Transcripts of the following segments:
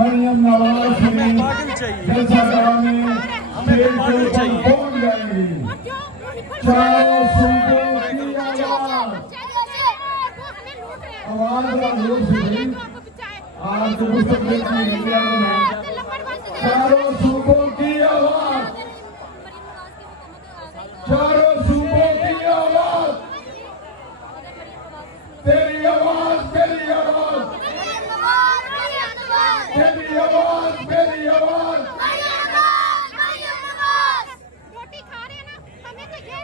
मरियम नवाज हमें पागल चाहिए, हमें पागल चाहिए। चारों सूबों की आवाज आज मुस्तकबिल की इंडिया में चारों सूबों की आवाज, चारों सूबों की आवाज, तेरी आवाज, तेरी आवाज, तेरी आवाज, तेरी आवाज। रोटी खा रहे हैं ना, हमें तो ये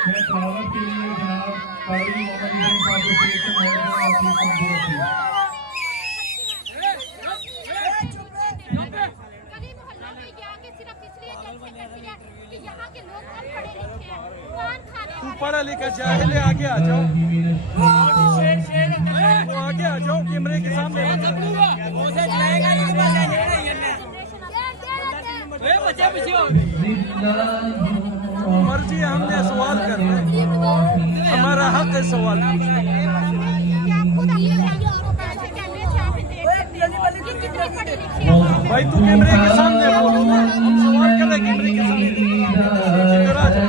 मैं स्वागत के लिए जनाब कारी मोहम्मद इब्राहिम साहब को स्टेज पे मौजूद हैं। आपकी कमजोर थी गली मोहल्लों में ये आके सिर्फ इसलिए जलसे करती है कि यहाँ के लोग कम पढ़े लिखे हैं, पान खाने तू वाले पढ़ा लिखा जाहिल है, आगे आ जाओ, आगे आ जाओ, कैमरे के सामने मर्जी है, हमने सवाल करना है, हमारा हक है सवाल पूछना। भाई तू कैमरे के सामने बोलो ना, हम सवाल कर रहे हैं कैमरे के सामने। इधर आ जाओ।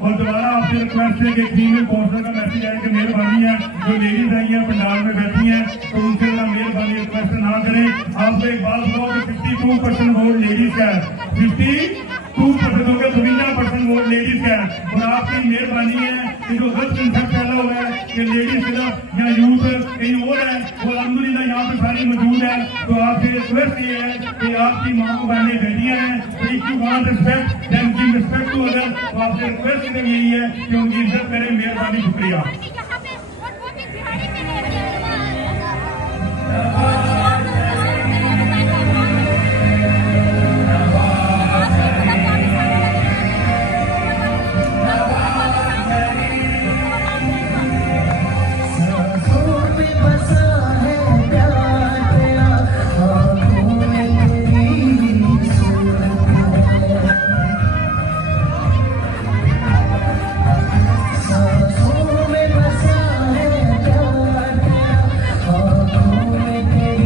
और दोबारा आपसे रिक्वेस्ट है कि फीमेल काउंसलर का मैसेज आए कि मेहरबानी है जो लेडीज आई हैं पंडाल में बैठी हैं तो उनसे जरा मेहरबानी रिक्वेस्ट ना करें। आपको एक बात बताओ कि 52% वोट लेडीज का है, 52% हो गया, 52% वोट लेडीज का है। और आपकी मेहरबानी है कि जो गलत कंसेप्ट फैला हुआ है कि लेडीज सिर्फ या यूथ कहीं और है, वो अलहमदुलिल्लाह यहाँ पे सारी मौजूद है। तो आपसे रिक्वेस्ट ये है कि आपकी माँ को बहने बेटियां हैं, if you want respect then give respect to other. तो आपसे रिक्वेस्ट यही है कि उनकी इज्जत करें। मेहरबानी, शुक्रिया। में बसा है प्यार तेरा, आँखों में तेरी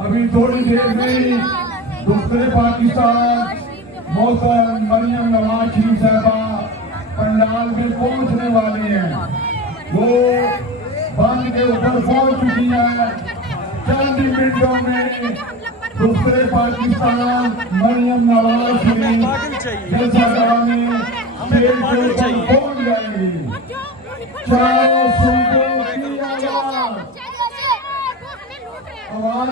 अभी थोड़ी देर में ही दूसरे पाकिस्तान मोहतरम मरियम नवाज शरीफ साहबा पंडाल में पहुंचने वाले हैं। वो बंद के ऊपर पहुंच चुकी है। चंद ही मिनटों में दूसरे पाकिस्तान मरियम नवाज शरीफ जलसा में स्टेज के ऊपर पहुंच जाएंगी। चारों सूबों की आवाज